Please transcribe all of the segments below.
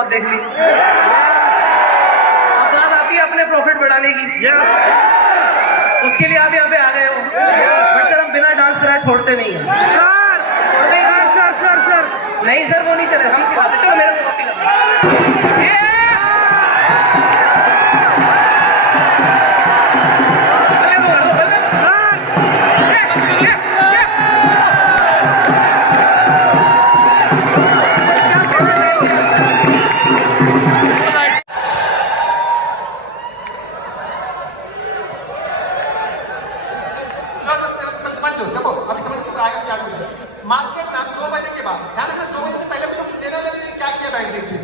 बहुत देख ली, अब बात आती है अपने प्रॉफिट बढ़ाने की। उसके लिए आप यहाँ पे आ गए हो, बट सर हम बिना डांस कराए छोड़ते नहीं है। नहीं सर वो नहीं चले, हम सिखाते। चलो मेरे को कॉपी कर। देखो अभी समझ तो आगे चालू है मार्केट ना 2 बजे के बाद, ध्यान रखना 2 बजे से पहले मुझे कुछ लेना देना नहीं, क्या किया बैंक निफ्टी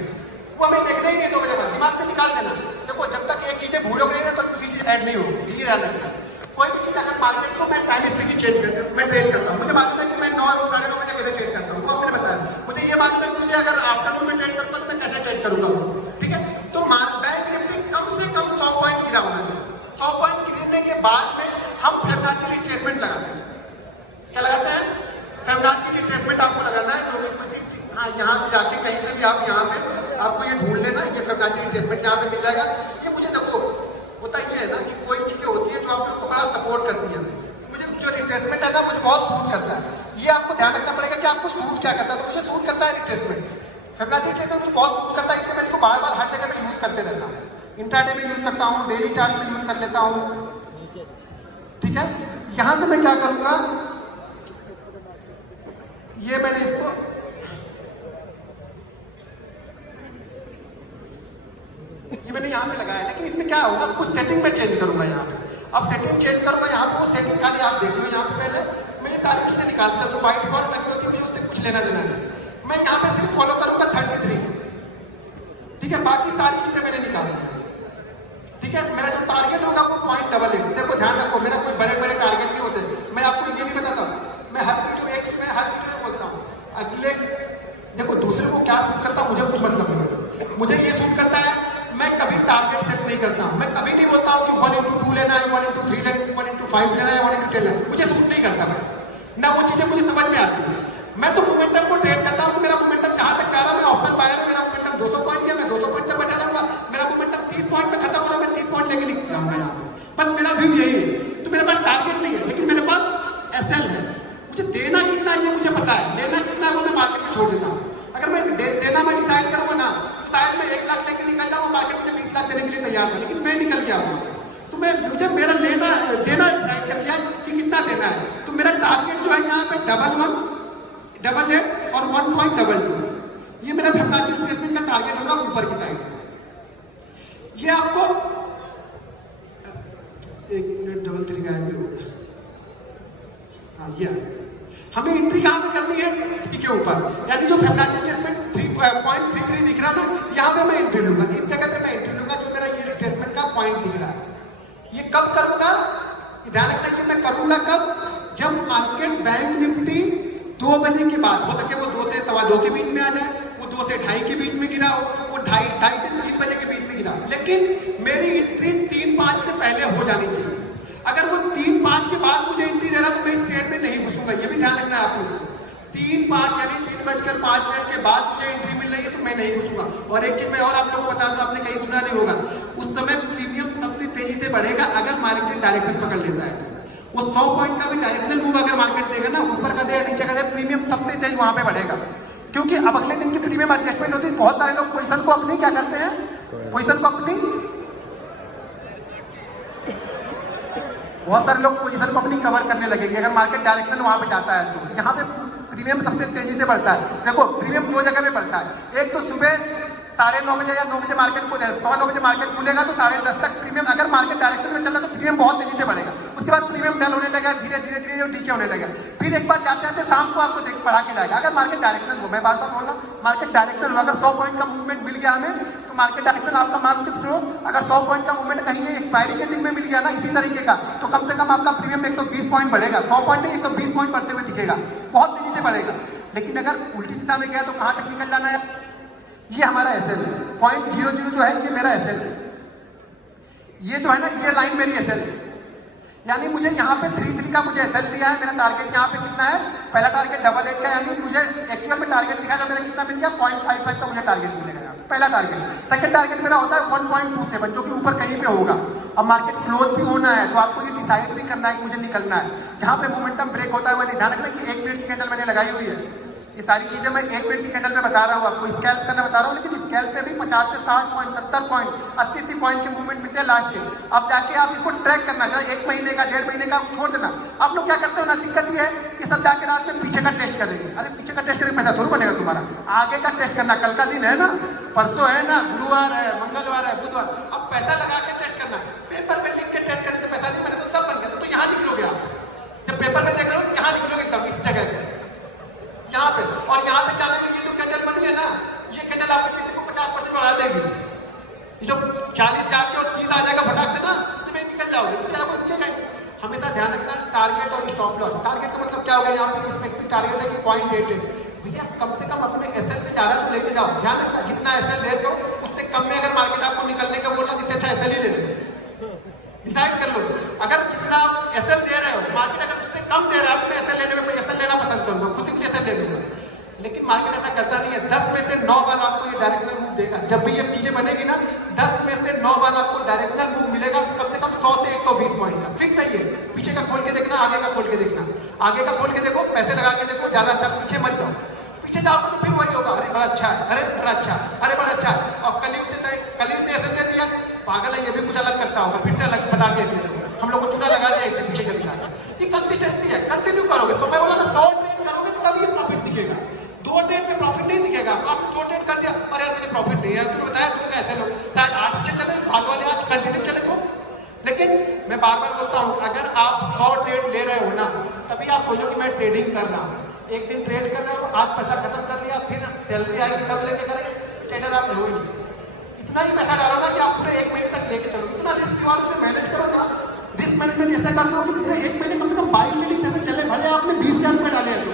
वो हमें देखना ही नहीं। 2 बजे बाद दिमाग से निकाल देना। देखो जब तक एक चीजें भूलोगे नहीं ना तो दूसरी चीज ऐड नहीं होगी, ये ध्यान रखना। कोई भी चीज अगर मार्केट को मैं टाइम स्पीड चेंज कर मैं ट्रेड करता हूँ, मुझे मालूम है कि मैं 9 साढ़े 9 बजे कैसे ट्रेड करता हूँ, वो आपने बताया। मुझे ये मालूम है कि मुझे अगर आफ्टरनून में ट्रेड करूँगा तो मैं कैसे ट्रेड करूँगा, ठीक है। तो बैंक निफ्टी कम से कम 100 पॉइंट गिरा होना चाहिए। 100 पॉइंट गिरने के बाद में हम फिबोनाची रिट्रेसमेंट लगाते हैं। क्या लगाते हैं? फिबोनाची रिट्रेसमेंट आपको लगाना है। जो भी हाँ यहाँ पे जाके कहीं से भी आप यहाँ पे आपको ये ढूंढ लेना, ये फिबोनाची रिट्रेसमेंट यहाँ पे मिल जाएगा। ये मुझे देखो होता ये है ना कि कोई चीजें होती है जो आप लोग को बड़ा सपोर्ट करती है। मुझे जो रिट्रेसमेंट है ना मुझे बहुत सूट करता है। ये आपको ध्यान रखना पड़ेगा कि आपको सूट क्या करता है। तो मुझे सूट करता है रिट्रेसमेंट, फिबोनाची रिट्रेसमेंट मुझे बहुत सूट करता है, इसलिए मैं इसको बार बार हर जगह में यूज करते रहता हूँ। इंट्राडे में यूज करता हूँ, डेली चार्ट में यूज कर लेता हूँ, ठीक है। यहां से मैं क्या करूंगा, ये मैंने इसको ये मैंने यहाँ पे लगाया, लेकिन इसमें क्या होगा कुछ सेटिंग में चेंज करूंगा यहाँ पे। अब सेटिंग चेंज करूंगा यहाँ पे, वो सेटिंग खाली आप देख लो यहाँ पे। पहले मैं ये सारी चीजें निकालता हूँ जो व्हाइट कॉल लगी होती है, मुझे उससे कुछ लेना देना नहीं। मैं यहाँ पे सिर्फ फॉलो करूंगा 33, ठीक है। बाकी सारी चीजें मैंने निकाल दी, ठीक है। मेरा जो टारगेट होगा वो 0.88। देखो ध्यान रखो मेरा कोई बड़े बड़े टारगेट नहीं होते। मैं आपको ये नहीं बताता, मैं हर वीडियो एक चीज मैं हर वीडियो में बोलता हूँ। अगले देखो दूसरे को क्या सूट करता है मुझे कुछ मतलब नहीं, मुझे ये सूट करता है। मैं कभी टारगेट सेट नहीं करता हूँ, मैं कभी नहीं बोलता हूँ कि 1x2 लेना है, 1x3 लेना है, 1x5 लेना है, 1x10 लेना है। मुझे सूट नहीं करता मैं ना, वो चीजें मुझे समझ में आती है। मैं तो मोमेंटम को ट्रेड करता हूँ कि मेरा मोमेंटम कहाँ तक जा रहा है। मैं ऑप्शन बायर है, मेरा मोमेंटम 200 पॉइंट गया, मैं 200 पॉइंट तक बैठा रहूंगा। मेरा मोमेंटम 30 पॉइंट में खत्म हो रहा है, मैं 30 पॉइंट लेके निकल जाऊंगा यहाँ पे। बस मेरा व्यू यही है। तो मेरे पास टारगेट नहीं है, लेकिन मेरे पास एसएल है। मुझे देना कितना है ये मुझे पता है, लेना कितना है वो मैं मार्केट में छोड़ देता हूँ। अगर मैं देना मैं डिसाइड करूंगा ना तो शायद मैं 1 लाख लेके निकल जाऊँ, मार्केट मुझे 20 लाख देने के लिए तैयार था, लेकिन मैं निकल गया हूँ। तो मैं मुझे मेरा लेना देना डिसाइड कर लिया कि कितना देना है। तो मेरा टारगेट जो है यहाँ पे 11, 88 और 1.22, ये मेरा फिबोनाची रिट्रेसमेंट का टारगेट होगा ऊपर की साइड। ये आपको 1 मिनट 33 गायब भी हो गया। हाँ ये हमें एंट्री कहाँ पे करनी है, ठीक है ऊपर, यानी जो फिबोनाची रिट्रेसमेंट 3.33 दिख रहा है ना, यहाँ पे मैं एंट्री लूंगा। इस जगह पे मैं एंट्री लूंगा जो मेरा ये रिट्रेसमेंट का पॉइंट दिख रहा है। ये कब करूंगा, ध्यान रखना कि मैं करूंगा कब, जब मार्केट बैंक निफ्टी 2 बजे के बाद, हो सके वो 2 से 2:15 के बीच में आ जाए, वो 2 से 2:30 के बीच में गिरा हो, वो 2:30 से 3 बजे के बीच में गिरा, लेकिन मेरी एंट्री 3-5 से पहले हो जानी चाहिए। अगर वो 3-5 के बाद मुझे एंट्री दे रहा तो मैं इस ट्रेड में नहीं घुसूंगा, ये भी ध्यान रखना है आप लोगों को। 3-5 यानी 3:05 के बाद मुझे एंट्री मिल रही है तो मैं नहीं घुसूंगा। और एक चीज मैं और आप लोगों को बता दूं, आपने कहीं सुना नहीं होगा, उस समय प्रीमियम सबसे तेजी से बढ़ेगा अगर मार्केट डायरेक्शन पकड़ लेता है तो। वो 100 पॉइंट का भी डायरेक्शनल मूव अगर मार्केट देगा ना, ऊपर का दे या नीचे का दे, प्रीमियम सबसे तेज वहां पे बढ़ेगा। क्योंकि अब अगले दिन की प्रीमियम एडजस्टमेंट होती है। बहुत सारे लोग पोजीशन को अपनी क्या करते हैं, पोजीशन को अपनी बहुत सारे लोग पोजीशन को अपनी कवर करने लगेंगे अगर मार्केट डायरेक्शन वहां पे जाता है तो। यहाँ पे प्रीमियम सबसे तेजी से बढ़ता है। देखो प्रीमियम 2 जगह पे बढ़ता है, एक तो सुबह 9:30 बजे या 9 बजे मार्केट को 9 बजे मार्केट खुलेगा तो 10:30 तक प्रीमियम, अगर मार्केट डायरेक्शन में चल रहा है तो प्रीमियम बहुत तेजी से बढ़ेगा। उसके बाद प्रीमियम डल होने लगेगा, धीरे धीरे धीरे जो डीके होने लगेगा। फिर एक बार जाते जाते शाम को आपको बढ़ा के जाएगा अगर मार्केट डायरेक्शन हो। मैं बात बोल रहा हूँ मार्केट डायरेक्शन हो, अगर 100 पॉइंट का मूवमेंट मिल गया हमें तो मार्केट डायरेक्शन आपका मान के चलो, अगर 100 पॉइंट का मूवमेंट कहीं नहीं एक्सपायरी के दिन में मिल गया ना इसी तरीके का, तो कम से कम आपका प्रीमियम 120 पॉइंट बढ़ेगा। 100 पॉइंट नहीं 120 पॉइंट बढ़ते हुए दिखेगा, बहुत तेजी से बढ़ेगा। लेकिन अगर उल्टी दिशा में गया तो कहां तक निकल जाना है, ये हमारा एसएल है। 0.00 जो है ये मेरा एसएल है। ये जो है ना ये लाइन मेरी एसएल है, यानी मुझे यहाँ पे 33 का मुझे एसएल लिया है। मेरा टारगेट यहाँ पे कितना है, पहला टारगेट 88 का, यानी मुझे एक्चुअल में टारगेट दिखा जो मेरा कितना मिल गया 0.55 का मुझे टारगेट मिलेगा यहाँ पे। पहला टारगेट। सेकंड टारगेट मेरा होता है 1.27 जो कि ऊपर कहीं पे होगा। अब मार्केट क्लोज भी होना है तो आपको ये डिसाइड भी करना है कि मुझे निकलना है। जहाँ पे मोमेंटम ब्रेक होता है वह ध्यान रखना कि 1 मिनट की कैंडल मैंने लगाई हुई है। ये सारी चीजें मैं 1 मिनट की कैंडल में बता रहा हूँ आपको, स्कैल्प करना बता रहा हूँ, लेकिन स्कैल्प में भी 50 से 60 पॉइंट, 70 पॉइंट, 80 पॉइंट के मूवमेंट मिलते हैं लास्ट के। अब जाके आप इसको ट्रैक करना, जरा 1 महीने का, 1.5 महीने का छोड़ देना। आप लोग क्या करते हो ना, दिक्कत ये है कि सब जाके रात में पीछे का टेस्ट करेंगे। अरे पीछे का टेस्ट करके पैसा थोड़ा बनेगा तुम्हारा, आगे का टेस्ट करना। कल का दिन है ना, परसों है ना, गुरुवार है, मंगलवार है, बुधवार, अब पैसा लगा के टेस्ट करना। पेपर में लिख के टेस्ट करने से पैसा नहीं बने तो सब बन गया। तो यहाँ निकलोगे आप, जब पेपर में देख रहे हो तो यहाँ निकलोगे एकदम इस जगह पे, यहाँ पे। और यहाँ तक जाने के लिए जो कैंडल बनी है ना, ये कैंडल आपके पीपी को 50% बढ़ा देगी। ये जो 40 जाके और 30 आ जाएगा फटाक से ना, इसमें निकल जाओगे, इससे आपको निकलेगा। हमेशा ध्यान रखना टारगेट और स्टॉप लॉस। टारगेट का मतलब क्या होगा, यहाँ पे स्पेसिफिक टारगेट है कि 0.88। भैया कम से कम अपने एसएल से ज्यादा तो लेके जाओ। ध्यान रखना जितना एसएल दे दो उससे कम में अगर मार्केट आपको निकलने का बोल रहा है, इससे अच्छा एसएल ही ले लो। डिसाइड कर लो, अगर जितना आप एसएल दे रहे हो, मार्केट अगर उससे कम दे रहा है तो मैं एसएल लेने में एसएल लेना पसंद करूंगा, खुद ही एसएल ले लूंगा। लेकिन मार्केट ऐसा करता नहीं है। 10 में से 9 बार आपको ये डायरेक्शनल मूव देगा। जब भी ये चीजें बनेगी ना, 10 में से 9 बार आपको डायरेक्शनल मूव मिलेगा, कम से कम 100 से 120 पॉइंट का। फिक्स है ये। पीछे का खोल के देखना, आगे का खोल के देखना। आगे का खोल के देखो, पैसे लगा के देखो, ज्यादा अच्छा। पीछे मत जाओ, पीछे जाओगे तो फिर वही होगा, अरे बड़ा अच्छा है, अरे बड़ा अच्छा है, अरे बड़ा अच्छा है। और कल ही ऐसे दे दिया, पागल है, ये भी कुछ अलग करता होगा, फिर से अलग बता दिया। हम लोग को चूना लगा दिया इतने पीछे का दिखा। ये कंसिस्टेंसी है, कंटिन्यू करोगे। तो मैं बोला ना 100 ट्रेड करोगे तब ये प्रॉफिट दिखेगा। 2 ट्रेड में प्रॉफिट नहीं दिखेगा। आपने 2 ट्रेड कर दिया, अरे यार मुझे प्रॉफिट नहीं है, तुमने बताया 2 कैसे लोग, शायद 8 अच्छे चले, बाद वाले आज कंटिन्यू चले तो। लेकिन मैं बार बार बोलता हूँ, अगर आप 100 ट्रेड ले रहे हो ना, तभी आप सोचो कि मैं ट्रेडिंग कर रहा हूँ। एक दिन ट्रेड कर रहे हो, आज पैसा खत्म कर लिया, फिर सैलरी आएगी तब लेके करेंगे, ट्रेडर आप हो ही नहीं। इतना ही पैसा डालो ना कि आप पूरे 1 महीने तक लेके चलो। इतना रिस्क के बाद उसमें मैनेज करो ना। रिस्क मैनेजमेंट ऐसा करते हो कि पूरे 1 महीने कम से कम 22 ट्रेडिंग सेशन चले। भले आपने 20,000 रुपये डाले हैं तो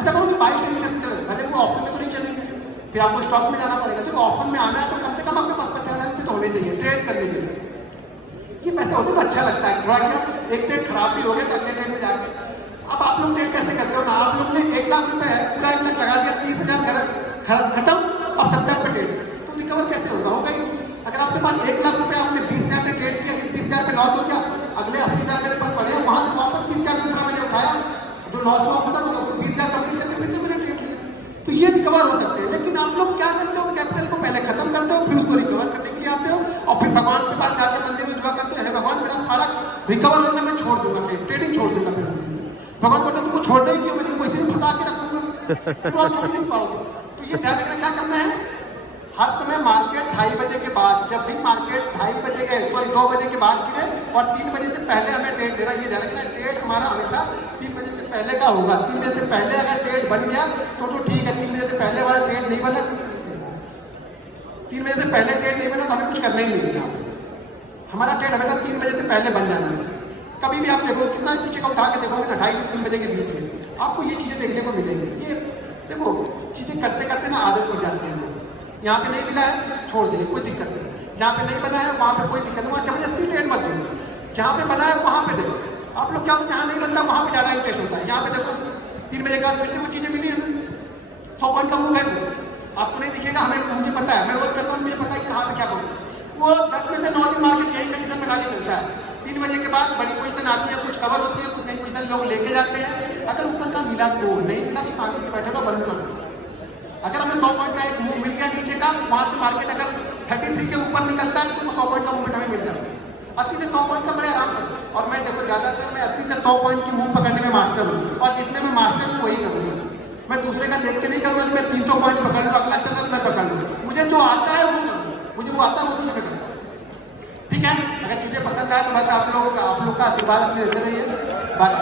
ऐसा करो कि 22 ट्रेडिंग सेशन चले। भले वो ऑप्शन में तो नहीं चलेंगे, फिर आपको स्टॉक में जाना पड़ेगा। देखो ऑप्शन में आना है तो कम से कम आपके पास 50,000 रुपये तो होने चाहिए ट्रेड करने के लिए। ये पैसे होते तो अच्छा लगता है थोड़ा। क्या एक ट्रेड खराब भी हो गया तो अगले ट्रेड में जाके। अब आप लोग ट्रेड कैसे करते हो ना, आप लोग ने 1 लाख रुपए है, पूरा 1 लाख लगा दिया, 30,000 खत्म, अब 70 पे ट्रेड, तो रिकवर कैसे होगा? होगा ही नहीं। अगर आपके पास 1 लाख रुपए आपने 20,000 से ट्रेड किया, 20,000 पे लॉस हो गया, अगले 80,000 मेरे पास पड़े, वहां से वापस 30,000 दूसरा मैंने उठाया, जो लॉस हुआ खत्म हो गया, उसको 20,000 कंप्लीट करके फिर से मैंने ट्रेड किया, तो ये रिकवर हो सकते हैं। लेकिन आप लोग क्या करते हो, कैपिटल को पहले खत्म करते हो, फिर उसको रिकवर करने के लिए आते हो, और फिर भगवान के पास जाके मंदिर में दुआ करते हैं, भगवान मेरा सारा रिकवर होगा, मैं छोड़ दूंगा ट्रेडिंग छोड़ दूंगा। फिर भगवान बोलते तुमको छोड़ना ही क्यों, मैं तुमको इसी में फंसा के रखूंगा, तुम आप छोड़ नहीं पाओगे। तो ये ध्यान रखना, क्या करना है, हर समय मार्केट 2:30 बजे के बाद, जब भी मार्केट 2 बजे के बाद गिरे और 3 बजे से पहले हमें ट्रेड लेना। ये ध्यान रखना, ट्रेड हमारा हमेशा 3 बजे से पहले का होगा। 3 बजे से पहले अगर ट्रेड बन गया तो ठीक है, 3 बजे से पहले वाला ट्रेड नहीं बना, 3 बजे से पहले ट्रेड नहीं बना तो हमें कुछ करना ही नहीं है। हमारा ट्रेड हमेशा 3 बजे से पहले बन जाना चाहिए। कभी भी आप देखो, कितना पीछे का उठा के देखोगे ना, 2:30 से 3 बजे के बीच में आपको ये चीजें देखने को मिलेंगी। ये देखो चीजें करते करते ना आदत पड़ जाती है। यहाँ पे नहीं मिला है छोड़ देंगे, कोई दिक्कत नहीं। जहाँ पे नहीं बना है वहाँ पे कोई दिक्कत नहीं, वहाँ जबरदस्ती ट्रेड मत दो। जहाँ पे बना है वहाँ पे देखो। आप लोग क्या होता है, जहाँ नहीं बनता वहाँ पे ज्यादा इंटरेस्ट होता है। यहाँ पे देखो 3 बजे के बाद फिर से वो चीजें मिली है, 100 पॉइंट का मूव है, आपको नहीं दिखेगा, हमें मुझे पता है, मैं रोज करता हूँ, मुझे पता है कि कहाँ पे क्या करूँ। वो 10 में से 9 दिन मार्केट यही कंडीशन में लाके चलता है। 3 बजे के बाद बड़ी पोजीशन आती है, कुछ कवर होती है, कुछ नई पोजीशन लोग लेके जाते हैं। अगर ऊपर का मिला तो, नहीं मिला तो शांति से बैठे रहो, बंद कर दो। अगर हमें 100 पॉइंट का एक मूव मिल गया नीचे का, वहां से मार्केट अगर 33 के ऊपर निकलता है तो 100 पॉइंट का मूवमेंट हमें मिल जाता है। 80 से 100 पॉइंट का बड़े आराम से। और मैं देखो ज्यादातर मैं 80 से 100 पॉइंट की मूव पकड़ने में मास्टर हूँ, और जितने में मास्टर हूँ वही करूँगा। मैं दूसरे का देख के नहीं करूँगा कि मैं 300 पॉइंट पकड़ लूँ, अगला चल रहा तो मैं पकड़ लूँ। मुझे जो आता है वो करूँ, मुझे वो आता है वो चीजें करता हूँ। ठीक है, अगर चीजें पसंद आए तो बस आप लोग का आशीर्वाद अपने देते रहिए। बाकी